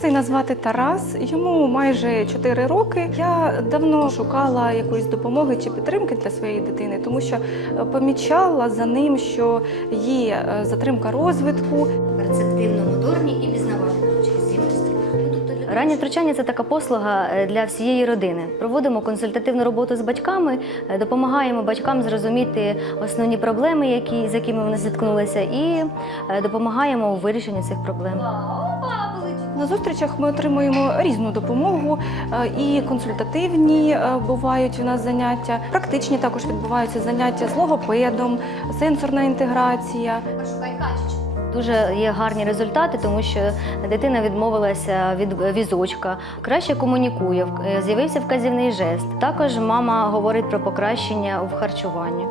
Сина звати Тарас, йому майже 4 роки. Я давно шукала якоїсь допомоги чи підтримки для своєї дитини, тому що е, помічала за ним, що є е, затримка розвитку. перцептивно-моторні і пізнавальні. Ну, тобто Раннє втручання це така послуга е, для всієї родини. Проводимо консультативну роботу з батьками, допомагаємо батькам зрозуміти основні проблеми, які, з якими вони зіткнулися, і допомагаємо у вирішенні цих проблем. На зустрічах ми отримуємо різну допомогу, е, і консультативні е, бувають у нас заняття. Практичні також відбуваються заняття з логопедом, сенсорна інтеграція. Дуже є гарні результати, тому що дитина відмовилася від візочка, краще комунікує, е, з'явився вказівний жест. Також мама говорить про покращення в харчуванні.